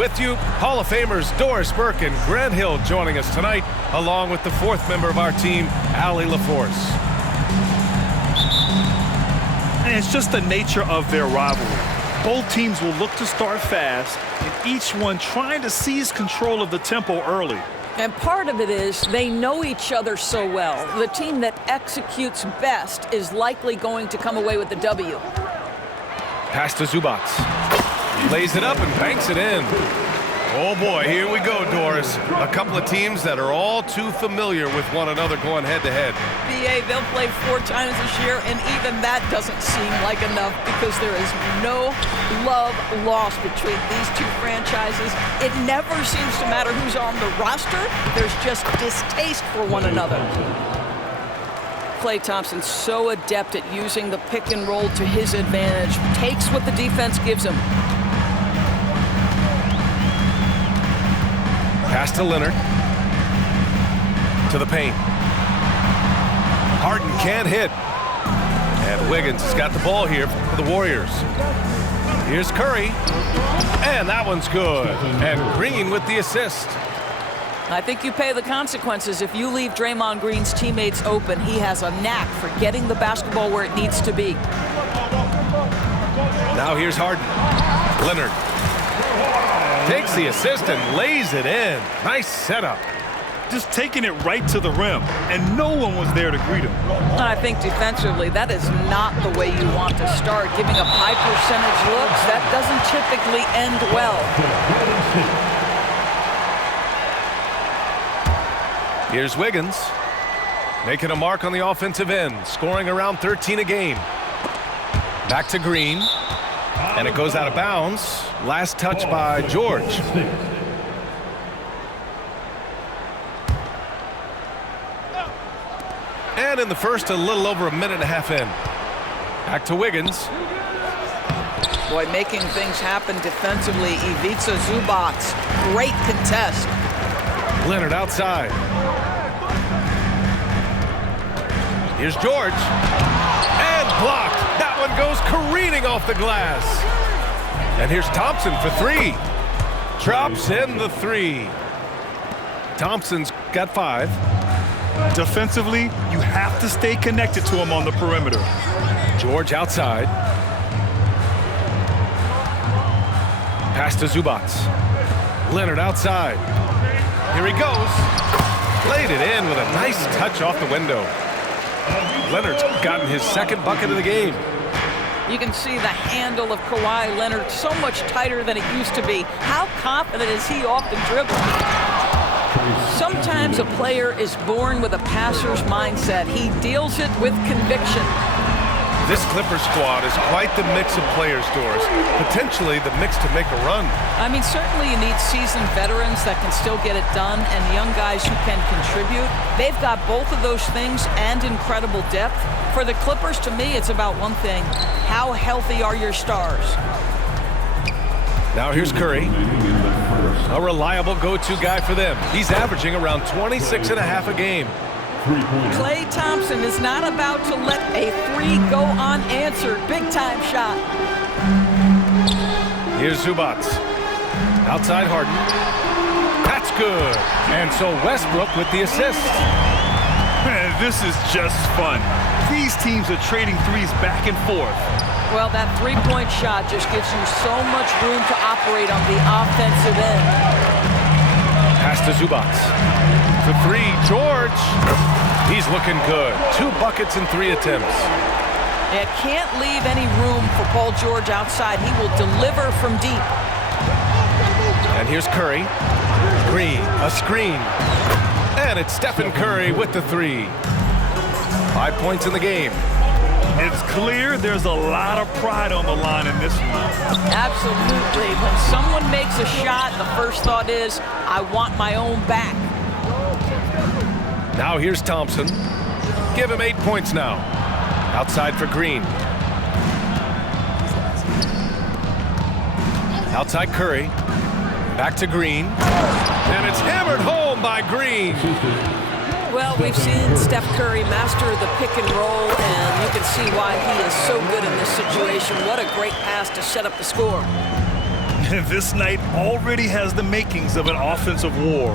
with you. Hall of Famers Doris Burke and Grant Hill joining us tonight, along with the fourth member of our team, Allie LaForce. And it's just the nature of their rivalry. Both teams will look to start fast, and each one trying to seize control of the tempo early. And part of it is they know each other so well. The team that executes best is likely going to come away with the W. Pass to Zubac. Lays it up and banks it in. Oh boy, here we go, Doris. A couple of teams that are all too familiar with one another going head-to-head. BA, they'll play 4 times this year, and even that doesn't seem like enough because there is no love lost between these two franchises. It never seems to matter who's on the roster. There's just distaste for one another. Klay Thompson so adept at using the pick and roll to his advantage. Takes what the defense gives him. Pass to Leonard. To the paint. Harden can't hit. And Wiggins has got the ball here for the Warriors. Here's Curry. And that one's good. And Green with the assist. I think you pay the consequences. If you leave Draymond Green's teammates open, he has a knack for getting the basketball where it needs to be. Now here's Harden. Leonard takes the assist and lays it in. Nice setup. Just taking it right to the rim, and no one was there to greet him. And I think defensively, that is not the way you want to start. Giving up high percentage looks, that doesn't typically end well. Here's Wiggins, making a mark on the offensive end, scoring around 13 a game. Back to Green, and it goes out of bounds. Last touch by George. And in the first, a little over a minute and a half in. Back to Wiggins. Boy, making things happen defensively. Ivica Zubac, great contest. Leonard outside. Here's George. And blocked. That one goes careening off the glass. And here's Thompson for 3. Drops in the 3. Thompson's got 5. Defensively, you have to stay connected to him on the perimeter. George outside. Pass to Zubac. Leonard outside. Here he goes. Laid it in with a nice touch off the window. Leonard's gotten his second bucket of the game. You can see the handle of Kawhi Leonard so much tighter than it used to be. How confident is he off the dribble? Sometimes a player is born with a passer's mindset. He deals it with conviction. This Clippers squad is quite the mix of players, Doris. Potentially the mix to make a run. I mean, certainly you need seasoned veterans that can still get it done and young guys who can contribute. They've got both of those things and incredible depth. For the Clippers, to me, it's about one thing. How healthy are your stars? Now here's Curry. A reliable go-to guy for them. He's averaging around 26 and a half a game. Klay Thompson is not about to let a 3 go unanswered. Big-time shot. Here's Zubac. Outside Harden. That's good. And so Westbrook with the assist. Man, this is just fun. These teams are trading threes back and forth. Well, that three-point shot just gives you so much room to operate on the offensive end. Pass to Zubac. For 3, George. He's looking good. 2 buckets in 3 attempts. It can't leave any room for Paul George outside. He will deliver from deep. And here's Curry. Green, a screen. And it's Stephen Curry with the 3. 5 points in the game. It's clear there's a lot of pride on the line in this one. Absolutely. When someone makes a shot, the first thought is, I want my own back. Now here's Thompson. Give him 8 points now. Outside for Green. Outside Curry. Back to Green. And it's hammered home by Green. Well, we've seen Steph Curry master the pick and roll, and you can see why he is so good in this situation. What a great pass to set up the score. And this night already has the makings of an offensive war.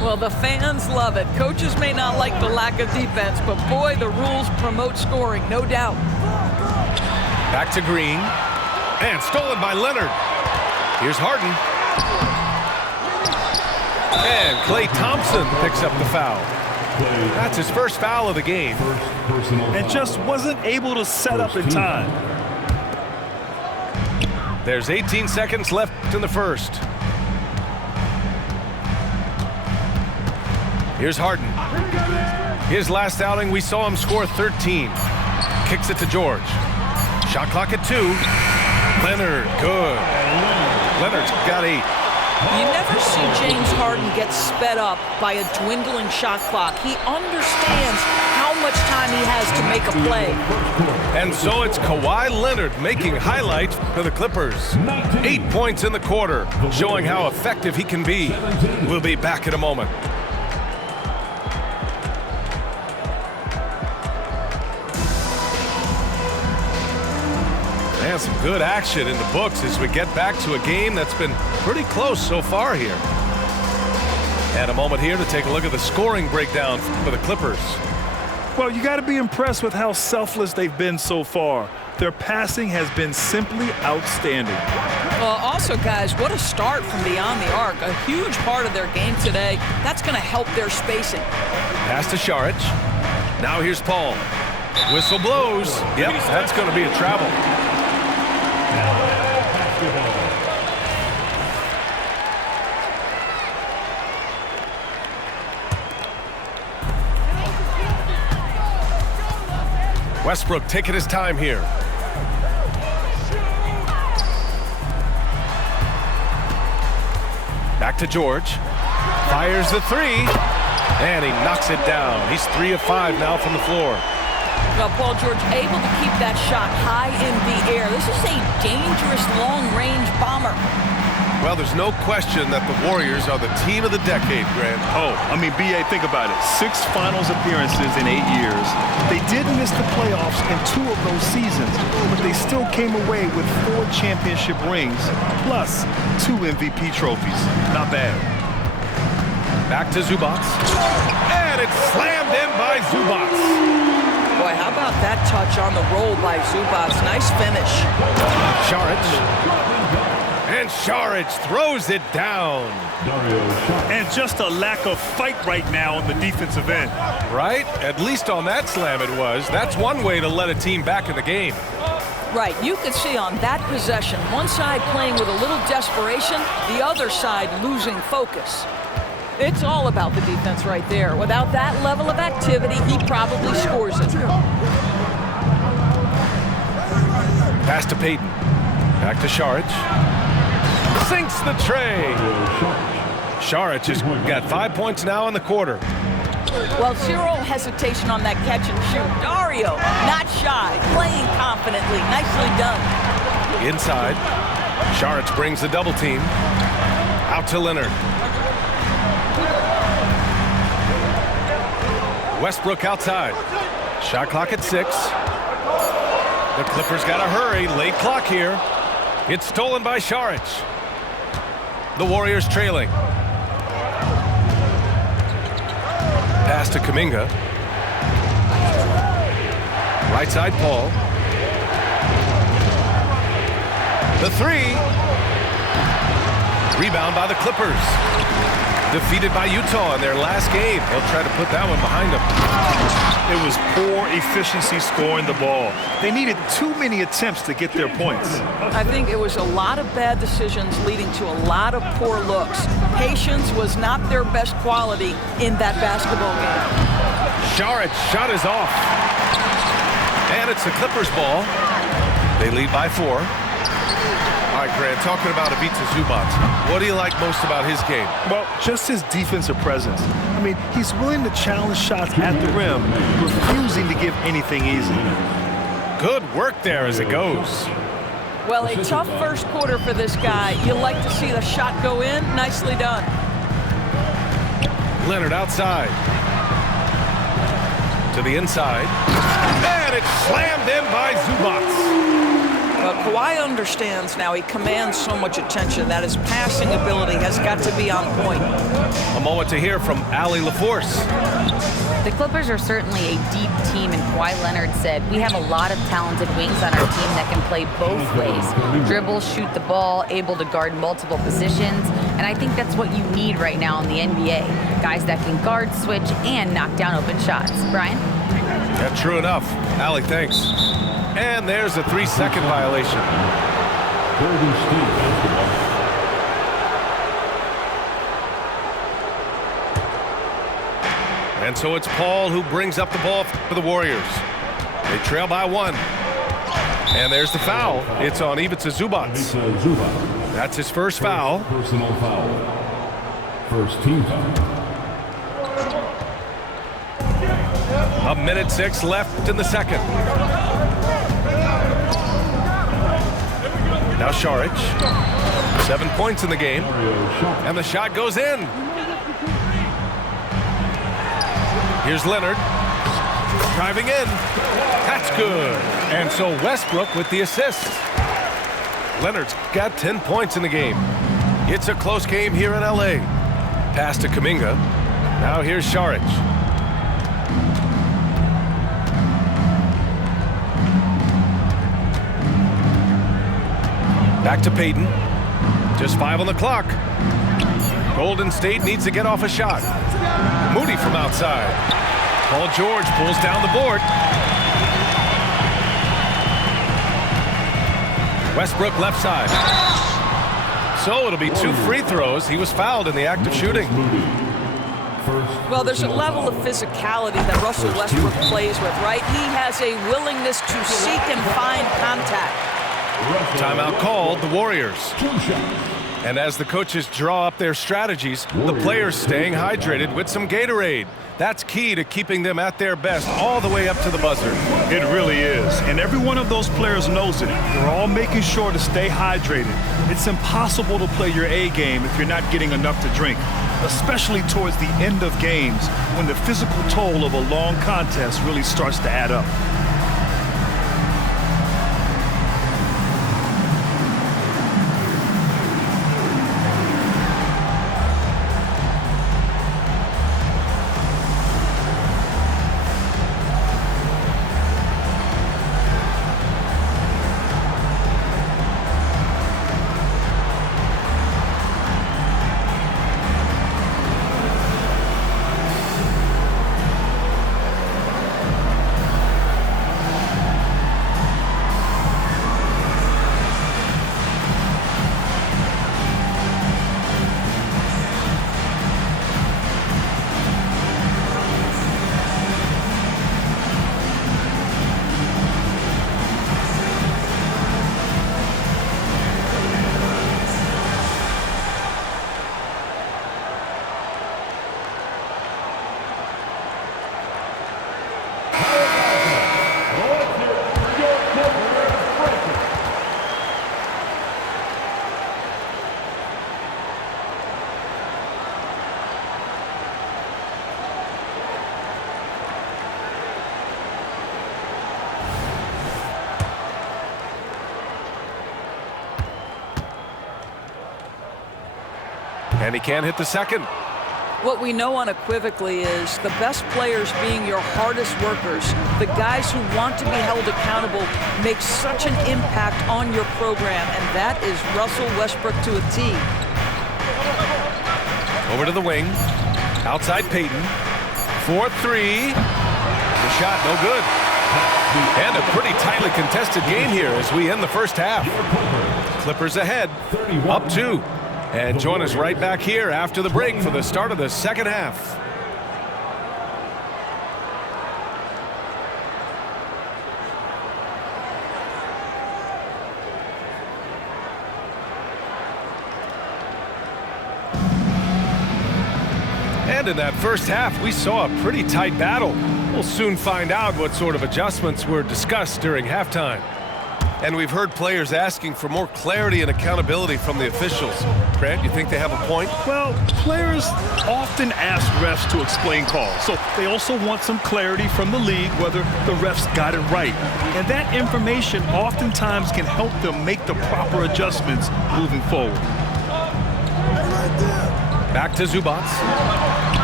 Well, the fans love it. Coaches may not like the lack of defense, but boy, the rules promote scoring, no doubt. Back to Green. And stolen by Leonard. Here's Harden. And Klay Thompson picks up the foul. That's his first foul of the game. And just wasn't able to set up in time. There's 18 seconds left in the first. Here's Harden. His last outing, we saw him score 13. Kicks it to George. Shot clock at 2. Leonard, good. Leonard's got 8. You never see James Harden get sped up by a dwindling shot clock. He understands how much time he has to make a play. And so it's Kawhi Leonard making highlights for the Clippers. 8 points in the quarter, showing how effective he can be. We'll be back in a moment. And some good action in the books as we get back to a game that's been pretty close so far here. And a moment here to take a look at the scoring breakdown for the Clippers. Well, you got to be impressed with how selfless they've been so far. Their passing has been simply outstanding. Well, also, guys, what a start from beyond the arc. A huge part of their game today. That's going to help their spacing. Pass to Saric. Now here's Paul. Whistle blows. Yep, that's going to be a travel. Westbrook taking his time here. Back to George. Fires the 3. And he knocks it down. He's 3 of 5 now from the floor. Now, Paul George able to keep that shot high in the air. This is a dangerous long-range bomber. Well, there's no question that the Warriors are the team of the decade, Grant. Oh, I mean, B.A., think about it. 6 finals appearances in 8 years. They did miss the playoffs in 2 of those seasons, but they still came away with 4 championship rings, plus 2 MVP trophies. Not bad. Back to Zubac. And it's slammed in by Zubac. Boy, how about that touch on the roll by Zubac? Nice finish. Saric. And Saric throws it down. And just a lack of fight right now on the defensive end. Right? At least on that slam it was. That's one way to let a team back in the game. Right. You could see on that possession, one side playing with a little desperation, the other side losing focus. It's all about the defense right there. Without that level of activity, he probably scores it. Pass to Payton. Back to Saric. Sinks the tray. Saric has got 5 points now in the quarter. Well, zero hesitation on that catch and shoot. Dario, not shy, playing confidently. Nicely done. Inside. Saric brings the double team. Out to Leonard. Westbrook outside. Shot clock at 6. The Clippers got to hurry. Late clock here. It's stolen by Saric. The Warriors trailing. Pass to Kuminga. Right side, Paul. The 3. Rebound by the Clippers. Defeated by Utah in their last game. They'll try to put that one behind them. It was poor efficiency scoring the ball. They needed too many attempts to get their points. I think it was a lot of bad decisions leading to a lot of poor looks. Patience was not their best quality in that basketball game. Saric shot is off. And it's the Clippers ball. They lead by 4. All right, Grant, talking about Ivica Zubac, what do you like most about his game? Well, just his defensive presence. I mean, he's willing to challenge shots at the rim, refusing to give anything easy. Good work there as it goes. Well, a tough first quarter for this guy. You like to see the shot go in. Nicely done. Leonard outside. To the inside. And it's slammed in by Zubac. Well, Kawhi understands now. He commands so much attention that his passing ability has got to be on point. A moment to hear from Allie LaForce. The Clippers are certainly a deep team, and Kawhi Leonard said, we have a lot of talented wings on our team that can play both ways. Dribble, shoot the ball, able to guard multiple positions, and I think that's what you need right now in the NBA. Guys that can guard, switch, and knock down open shots. Brian? Yeah, true enough. Allie, thanks. And there's a 3-second violation. Golden State basketball. And so it's Paul who brings up the ball for the Warriors. They trail by 1. And there's the foul. It's on Ivica Zubac. That's his first foul. Personal foul. First team foul. 1:06 left in the second. Now Šarić. 7 points in the game. And the shot goes in. Here's Leonard. Driving in. That's good. And so Westbrook with the assist. Leonard's got 10 points in the game. It's a close game here in LA. Pass to Kuminga. Now here's Šarić. Back to Payton. Just 5 on the clock. Golden State needs to get off a shot. Moody from outside. Paul George pulls down the board. Westbrook left side. So it'll be 2 free throws. He was fouled in the act of shooting. Well, there's a level of physicality that Russell Westbrook plays with, right? He has a willingness to seek and find contact. Timeout called, the Warriors. And as the coaches draw up their strategies, the players staying hydrated with some Gatorade. That's key to keeping them at their best all the way up to the buzzer. It really is. And every one of those players knows it. They're all making sure to stay hydrated. It's impossible to play your A game if you're not getting enough to drink, especially towards the end of games when the physical toll of a long contest really starts to add up. And he can't hit the second. What we know unequivocally is the best players being your hardest workers, the guys who want to be held accountable, make such an impact on your program, and that is Russell Westbrook to a T. Over to the wing. Outside Payton. 4-3. The shot no good. And a pretty tightly contested game here as we end the first half. Clippers ahead, up 2. And join us right back here after the break for the start of the second half. And in that first half, we saw a pretty tight battle. We'll soon find out what sort of adjustments were discussed during halftime. And we've heard players asking for more clarity and accountability from the officials. Grant, you think they have a point? Well, players often ask refs to explain calls, so they also want some clarity from the league whether the refs got it right. And that information oftentimes can help them make the proper adjustments moving forward. Back to Zubac.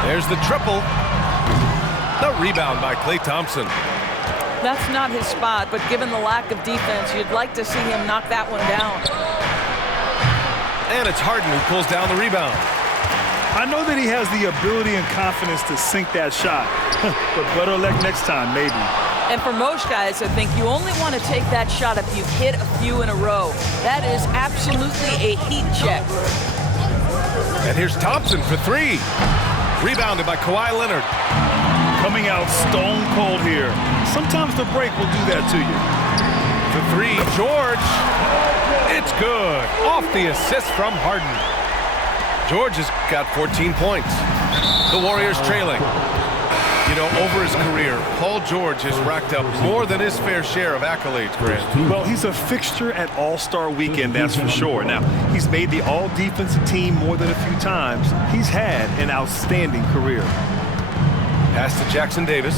There's the triple. The rebound by Klay Thompson. That's not his spot, but given the lack of defense, you'd like to see him knock that one down. And it's Harden who pulls down the rebound. I know that he has the ability and confidence to sink that shot, but better luck next time, maybe. And for most guys, I think you only want to take that shot if you've hit a few in a row. That is absolutely a heat check. And here's Thompson for three. Rebounded by Kawhi Leonard. Coming out stone cold here. Sometimes the break will do that to you. For three, George. It's good. Off the assist from Harden. George has got 14 points. The Warriors trailing. You know, over his career, Paul George has racked up more than his fair share of accolades, Grant. Well, he's a fixture at All-Star Weekend, that's for sure. Now, he's made the All-Defensive team more than a few times. He's had an outstanding career. Pass to Jackson Davis.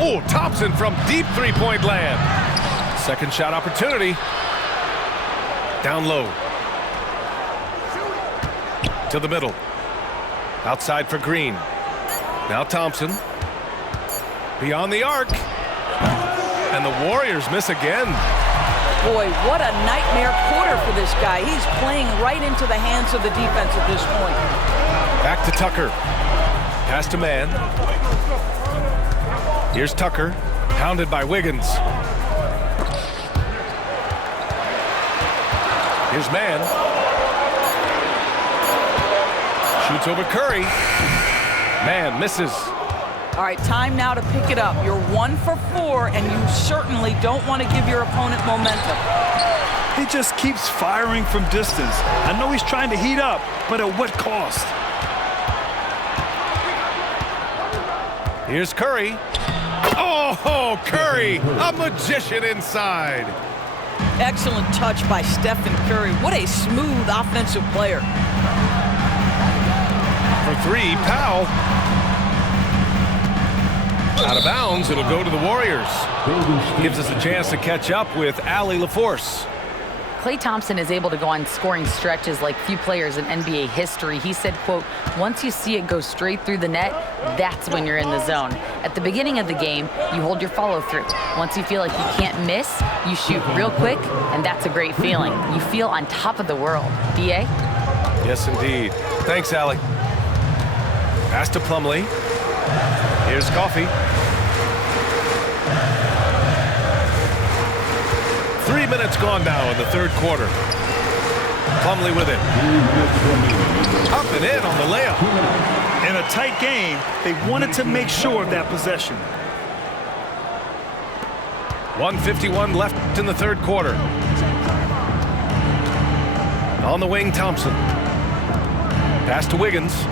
Oh, Thompson from deep three-point land. Second shot opportunity. Down low. To the middle. Outside for Green. Now Thompson. Beyond the arc. And the Warriors miss again. Boy, what a nightmare quarter for this guy. He's playing right into the hands of the defense at this point. Back to Tucker. Pass to Mann. Here's Tucker. Hounded by Wiggins. Here's Mann. Shoots over Curry. Mann misses. All right, time now to pick it up. You're 1 for 4, and you certainly don't want to give your opponent momentum. He just keeps firing from distance. I know he's trying to heat up, but at what cost? Here's Curry. Oh, Curry, a magician inside. Excellent touch by Stephen Curry. What a smooth offensive player. For three, Powell. Out of bounds, it'll go to the Warriors. Gives us a chance to catch up with Allie LaForce. Klay Thompson is able to go on scoring stretches like few players in NBA history. He said, quote, once you see it go straight through the net, that's when you're in the zone. At the beginning of the game, you hold your follow through. Once you feel like you can't miss, you shoot real quick, and that's a great feeling. You feel on top of the world. D.A.? Yes, indeed. Thanks, Allie. Pass to Plumlee. Here's Coffey. 3 minutes gone now in the third quarter. Plumlee with it. Up and in on the layup. In a tight game, they wanted to make sure of that possession. 1:51 left in the third quarter. On the wing, Thompson. Pass to Wiggins.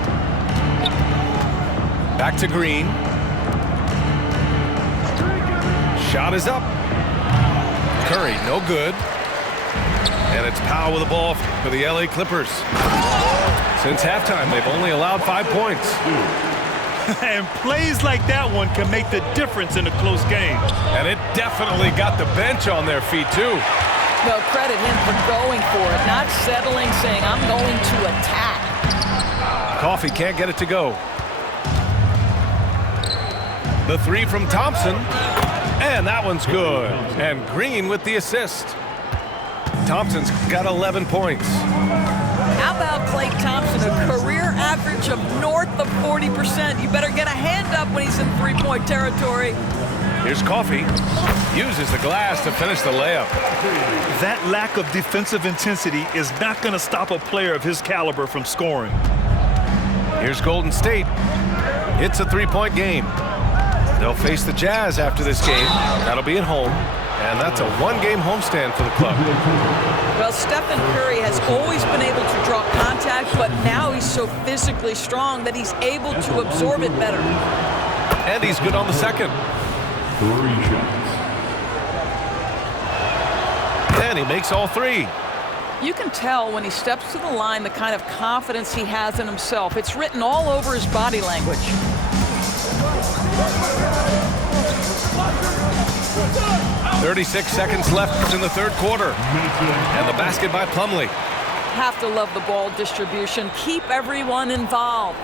Back to Green. Shot is up. Curry, no good. And it's Powell with the ball for the LA Clippers. Since halftime, they've only allowed 5 points. And plays like that one can make the difference in a close game. And it definitely got the bench on their feet, too. Well, credit him for going for it, not settling, saying, I'm going to attack. Coffey can't get it to go. The three from Thompson. And that one's good. And Green with the assist. Thompson's got 11 points. How about Klay Thompson, a career average of north of 40%? You better get a hand up when he's in three-point territory. Here's Coffey. Uses the glass to finish the layup. That lack of defensive intensity is not going to stop a player of his caliber from scoring. Here's Golden State. It's a three-point game. They'll face the Jazz after this game. That'll be at home. And that's a one-game homestand for the club. Well, Stephen Curry has always been able to draw contact, but now he's so physically strong that he's able to absorb it better. And he's good on the second. 3 shots. And he makes all three. You can tell when he steps to the line the kind of confidence he has in himself. It's written all over his body language. 36 seconds left in the third quarter. And the basket by Plumlee. Have to love the ball distribution. Keep everyone involved.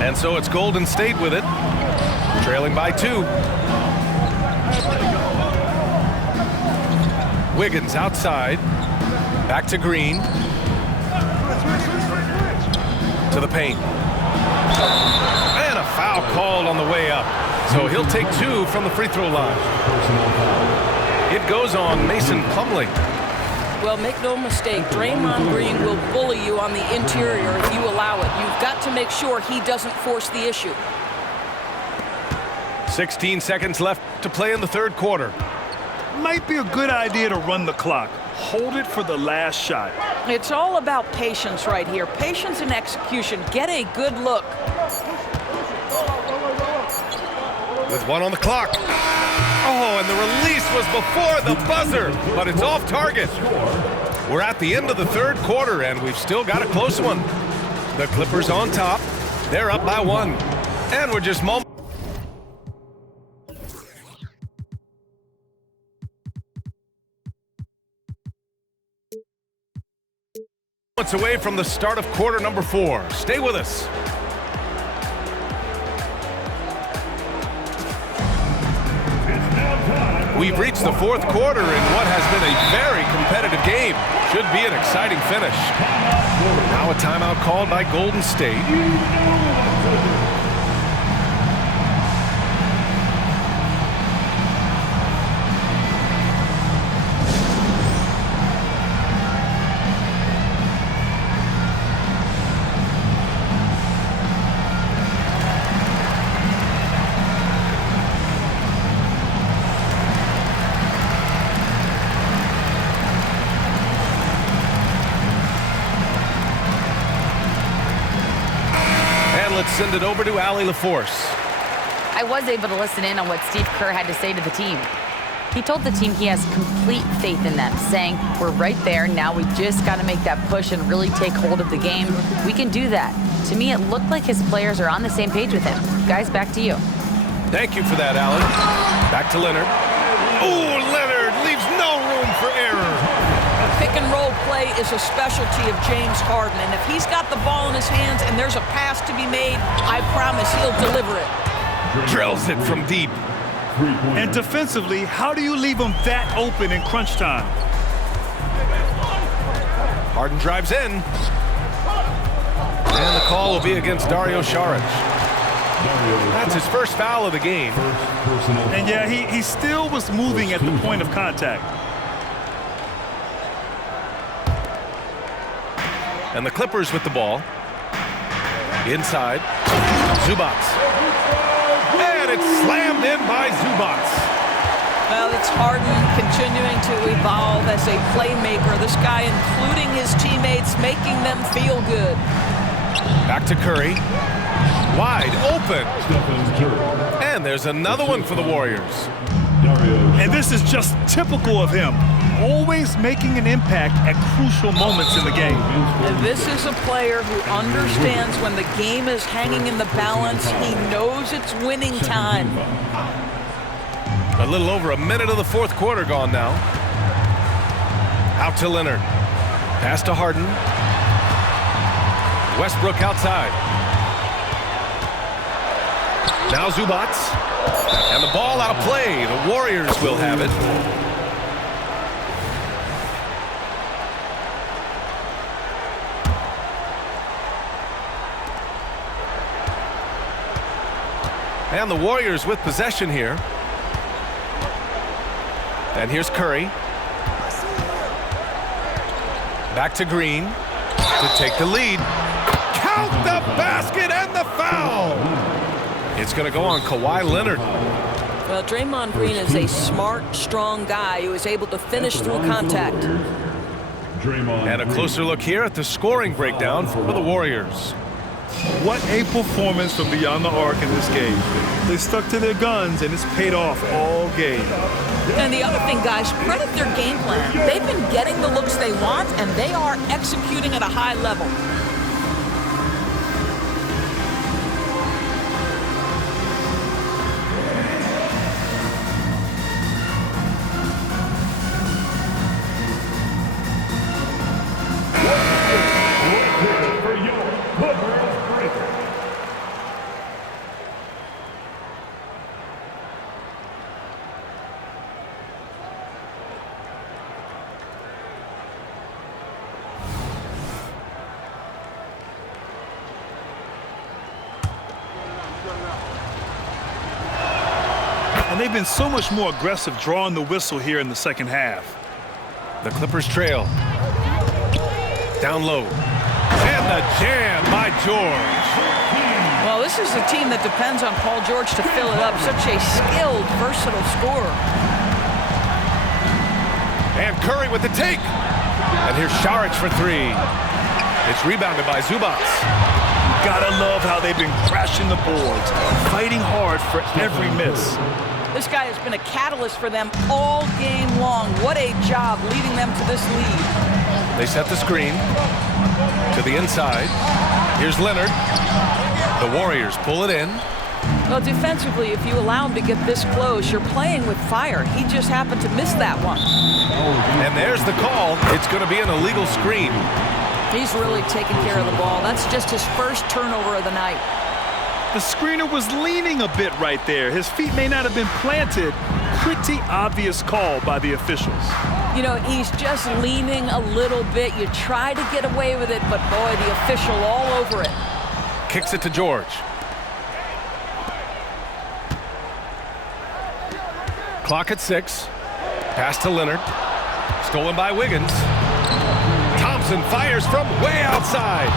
And so it's Golden State with it, trailing by 2. Wiggins outside. Back to Green. To the paint. And a foul called on the way up. So he'll take 2 from the free throw line. It goes on Mason Plumlee. Well, make no mistake, Draymond Green will bully you on the interior if you allow it. You've got to make sure he doesn't force the issue. 16 seconds left to play in the third quarter. Might be a good idea to run the clock. Hold it for the last shot. It's all about patience right here. Patience and execution. Get a good look. With 1 on the clock. Oh, and the release was before the buzzer, but it's off target. We're at the end of the third quarter, and we've still got a close one. The Clippers on top. They're up by 1. And we're just moments away from the start of quarter number 4. Stay with us. We've reached the fourth quarter in what has been a very competitive game. Should be an exciting finish. Now a timeout called by Golden State. Let's send it over to Allie LaForce. I was able to listen in on what Steve Kerr had to say to the team. He told the team he has complete faith in them, saying, we're right there, now we just got to make that push and really take hold of the game. We can do that. To me, it looked like his players are on the same page with him. Guys, back to you. Thank you for that, Allie. Back to Leonard. Oh, Leonard leaves no room for error. Pick and roll play is a specialty of James Harden, and if he's got the ball in his hands and there's a pass to be made, I promise he'll deliver it. Drills it from deep. And defensively, how do you leave them that open in crunch time? Harden drives in. And the call will be against Dario Saric. That's his first foul of the game. And yeah, he still was moving at the point of contact. And the Clippers with the ball. Inside. Zubac. And it's slammed in by Zubac. Well, it's Harden continuing to evolve as a playmaker. This guy, including his teammates, making them feel good. Back to Curry. Wide open. And there's another one for the Warriors. And this is just typical of him. Always making an impact at crucial moments in the game. And this is a player who understands when the game is hanging in the balance. He knows it's winning time. A little over a minute of the fourth quarter gone now. Out to Leonard. Pass to Harden. Westbrook outside. Now Zubac. And the ball out of play. The Warriors will have it. And the Warriors with possession here. And here's Curry. Back to Green to take the lead. Count the basket and the foul. It's going to go on Kawhi Leonard. Well, Draymond Green is a smart, strong guy who is able to finish through contact. And a closer look here at the scoring breakdown for the Warriors. What a performance from beyond the arc in this game. They stuck to their guns, and it's paid off all game. And the other thing, guys, credit their game plan. They've been getting the looks they want, and they are executing at a high level. And they've been so much more aggressive drawing the whistle here in the second half. The Clippers trail. Down low. And the jam by George. Well, this is a team that depends on Paul George to fill it up. Such a skilled, versatile scorer. And Curry with the take. And here's Saric for three. It's rebounded by Zubac. Gotta love how they've been crashing the boards, fighting hard for every miss. This guy has been a catalyst for them all game long. What a job leading them to this lead. They set the screen to the inside. Here's Leonard. The Warriors pull it in. Well, defensively, if you allow him to get this close, you're playing with fire. He just happened to miss that one. And there's the call. It's going to be an illegal screen. He's really taking care of the ball. That's just his first turnover of the night. The screener was leaning a bit right there. His feet may not have been planted. Pretty obvious call by the officials. You know, he's just leaning a little bit. You try to get away with it, but boy, the official all over it. Kicks it to George. Clock at 6. Pass to Leonard. Stolen by Wiggins. Thompson fires from way outside.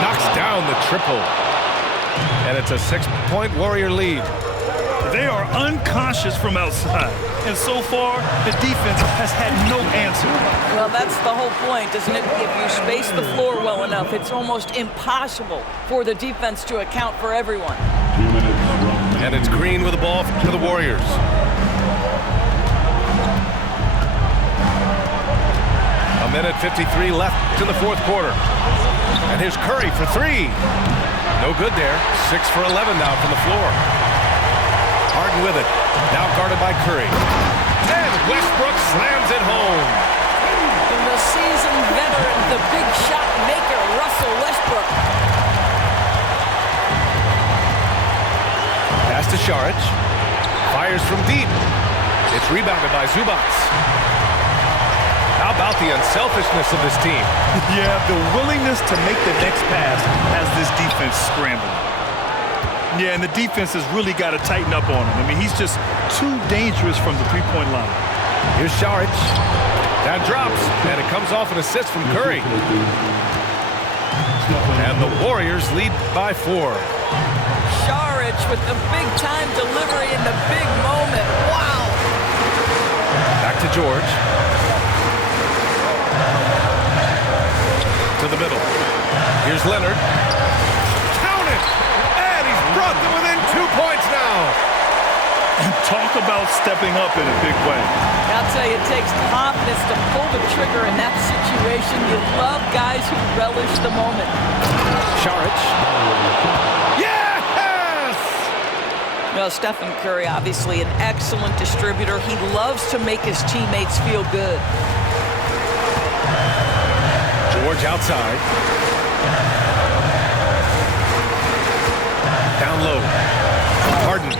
Knocks down the triple. And it's a 6-point Warrior lead. They are unconscious from outside. And so far, the defense has had no answer. Well, that's the whole point, isn't it? If you space the floor well enough, it's almost impossible for the defense to account for everyone. 2 minutes from And it's Green with the ball for the Warriors. A minute 53 left to the fourth quarter. And here's Curry for three. No good there. 6 for 11 now from the floor. Harden with it. Now guarded by Curry. And Westbrook slams it home. And the seasoned veteran, the big shot maker, Russell Westbrook. Pass to Saric. Fires from deep. It's rebounded by Zubac. How about the unselfishness of this team? Yeah, the willingness to make the next pass has this defense scrambling. Yeah, and the defense has really got to tighten up on him. I mean, he's just too dangerous from the three-point line. Here's Saric. That drops, and it comes off an assist from Curry. And the Warriors lead by 4. Saric with the big-time delivery in the big moment. Wow! Back to George. To the middle. Here's Leonard. Count it! And he's brought them within 2 points now. And talk about stepping up in a big way. I'll tell you, it takes confidence to pull the trigger in that situation. You love guys who relish the moment. Saric. Yes! Well, Stephen Curry, obviously an excellent distributor. He loves to make his teammates feel good. George outside. Down low. Harden.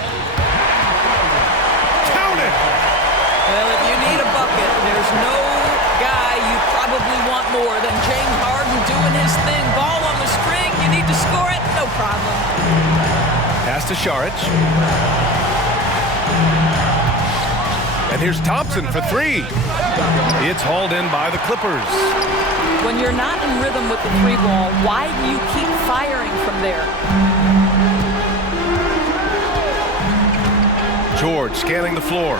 Count it! Well, if you need a bucket, there's no guy you probably want more than James Harden doing his thing. Ball on the string, you need to score it, no problem. Pass to Saric. And here's Thompson for three. It's hauled in by the Clippers. When you're not in rhythm with the three ball, why do you keep firing from there? George scanning the floor.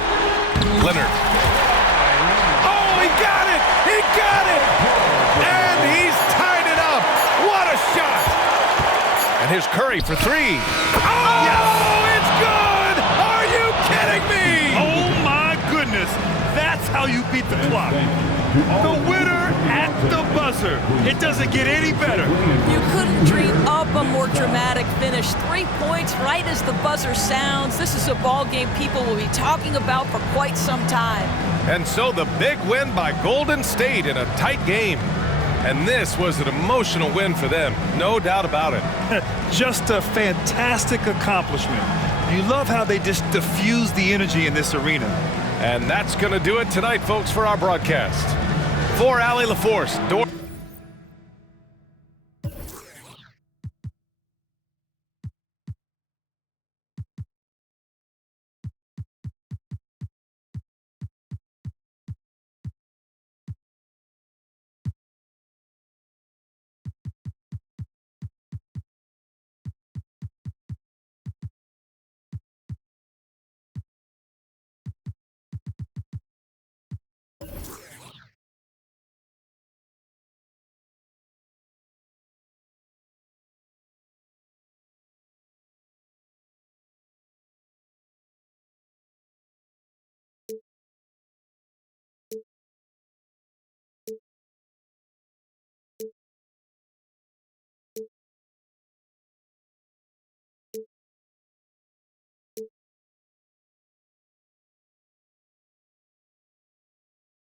Leonard. Oh, he got it! He got it! And he's tied it up! What a shot! here's Curry for three. Oh, it's good! Are you kidding me? Oh, my goodness. That's how you beat the clock. The winner at the buzzer. It doesn't get any better. You couldn't dream up a more dramatic finish. 3 points right as the buzzer sounds. This is a ball game people will be talking about for quite some time. And so the big win by Golden State in a tight game. And this was an emotional win for them, no doubt about it. Just a fantastic accomplishment. You love how they just diffuse the energy in this arena. And that's going to do it tonight, folks, for our broadcast. For Allie LaForce,